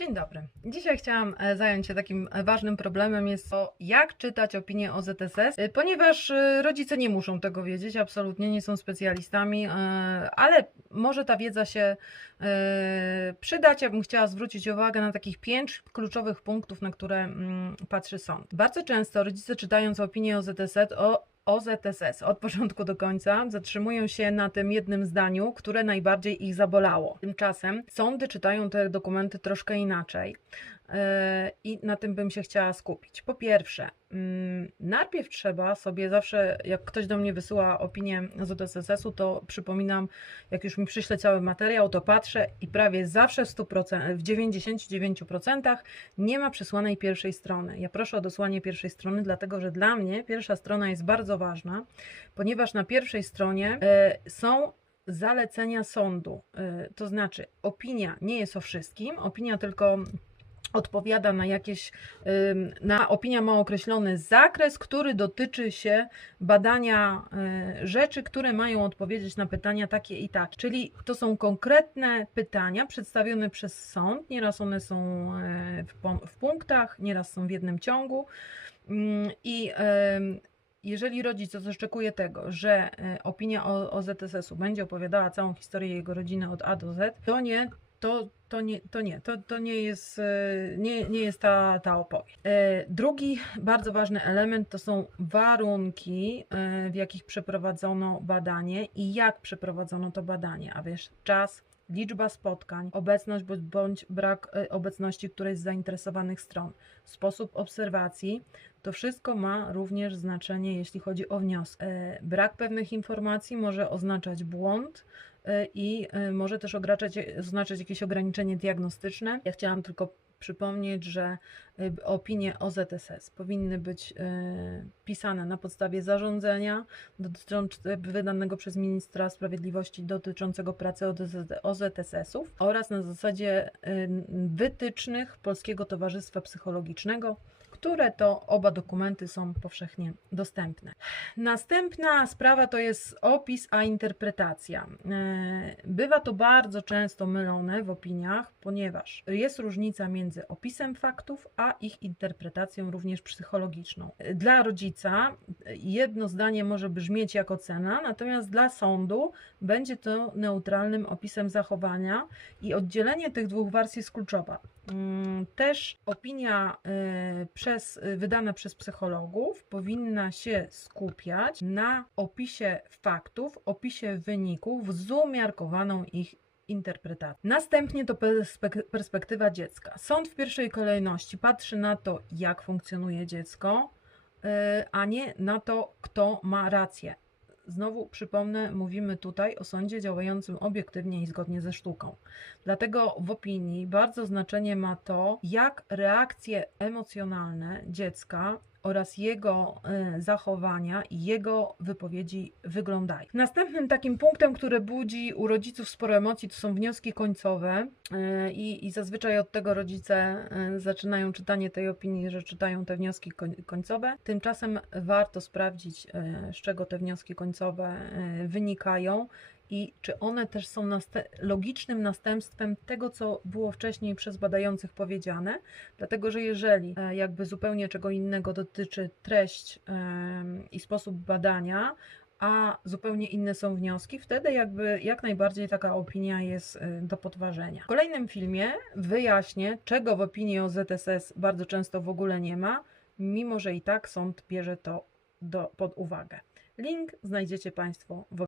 Dzień dobry. Dzisiaj chciałam e, zająć się takim e, ważnym problemem, jest to jak czytać opinię o ZSS, e, ponieważ rodzice nie muszą tego wiedzieć, absolutnie nie są specjalistami, ale może ta wiedza się przydać. Ja bym chciała zwrócić uwagę na takich pięć kluczowych punktów, na które mm, patrzy sąd. Bardzo często rodzice czytając opinię o ZSS, o OZSS od początku do końca zatrzymują się na tym jednym zdaniu, które najbardziej ich zabolało. Tymczasem sądy czytają te dokumenty troszkę inaczej i na tym bym się chciała skupić. Po pierwsze, mm, najpierw trzeba sobie zawsze, jak ktoś do mnie wysyła opinię z OZSS-u, to przypominam, jak już mi przyśle cały materiał, to patrzę i prawie zawsze w 100%, w 99% nie ma przesłanej pierwszej strony. Ja proszę o dosłanie pierwszej strony, dlatego że dla mnie pierwsza strona jest bardzo ważna, ponieważ na pierwszej stronie e, są zalecenia sądu. E, to znaczy, opinia nie jest o wszystkim, opinia tylko odpowiada na jakieś, na opinia ma określony zakres, który dotyczy się badania y, rzeczy, które mają odpowiedzieć na pytania takie i takie. Czyli to są konkretne pytania przedstawione przez sąd. Nieraz one są e, w, punktach, nieraz są w jednym ciągu. Ym, I jeżeli rodzic oczekuje tego, że e, opinia o, o ZSS-u będzie opowiadała całą historię jego rodziny od A do Z, to nie, to, to nie, to nie, to, to nie jest, e, nie, nie jest ta, ta opowieść. E, Drugi bardzo ważny element to są warunki, e, w jakich przeprowadzono badanie i jak przeprowadzono to badanie, a wiesz, czas, liczba spotkań, obecność bądź, brak obecności którejś z zainteresowanych stron, sposób obserwacji, to wszystko ma również znaczenie, jeśli chodzi o wnioski. E, Brak pewnych informacji może oznaczać błąd e, i e, może też oznaczać jakieś ograniczenie diagnostyczne. Ja chciałam tylko przypomnieć, że opinie o ZSS powinny być pisane na podstawie zarządzenia wydanego przez ministra sprawiedliwości dotyczącego pracy OZSS-ów oraz na zasadzie wytycznych Polskiego Towarzystwa Psychologicznego, które to oba dokumenty są powszechnie dostępne. Następna sprawa to jest opis a interpretacja. E, Bywa to bardzo często mylone w opiniach, ponieważ jest różnica między opisem faktów a ich interpretacją również psychologiczną. Dla rodzica jedno zdanie może brzmieć jako cena, natomiast dla sądu będzie to neutralnym opisem zachowania i oddzielenie tych dwóch wersji jest kluczowa. Mm, Też opinia e, przez, e, wydana przez psychologów powinna się skupiać na opisie faktów, opisie wyników z umiarkowaną ich interpretacją. Następnie to perspek- perspektywa dziecka. Sąd w pierwszej kolejności patrzy na to, jak funkcjonuje dziecko, e, a nie na to, kto ma rację. Znowu przypomnę, mówimy tutaj o sądzie działającym obiektywnie i zgodnie ze sztuką. Dlatego w opinii bardzo znaczenie ma to, jak reakcje emocjonalne dziecka oraz jego e, zachowania i jego wypowiedzi wyglądają. Następnym takim punktem, który budzi u rodziców sporo emocji, to są wnioski końcowe e, i, i zazwyczaj od tego rodzice e, zaczynają czytanie tej opinii, że czytają te wnioski koń, końcowe. Tymczasem warto sprawdzić, z czego te wnioski końcowe wynikają i czy one też są logicznym następstwem tego, co było wcześniej przez badających powiedziane. Dlatego, że jeżeli e, jakby zupełnie czego innego dotyczy treść i sposób badania, a zupełnie inne są wnioski, wtedy jakby jak najbardziej taka opinia jest e, do podważenia. W kolejnym filmie wyjaśnię, czego w opinii o ZSS bardzo często w ogóle nie ma, mimo że i tak sąd bierze to do, pod uwagę. Link znajdziecie Państwo w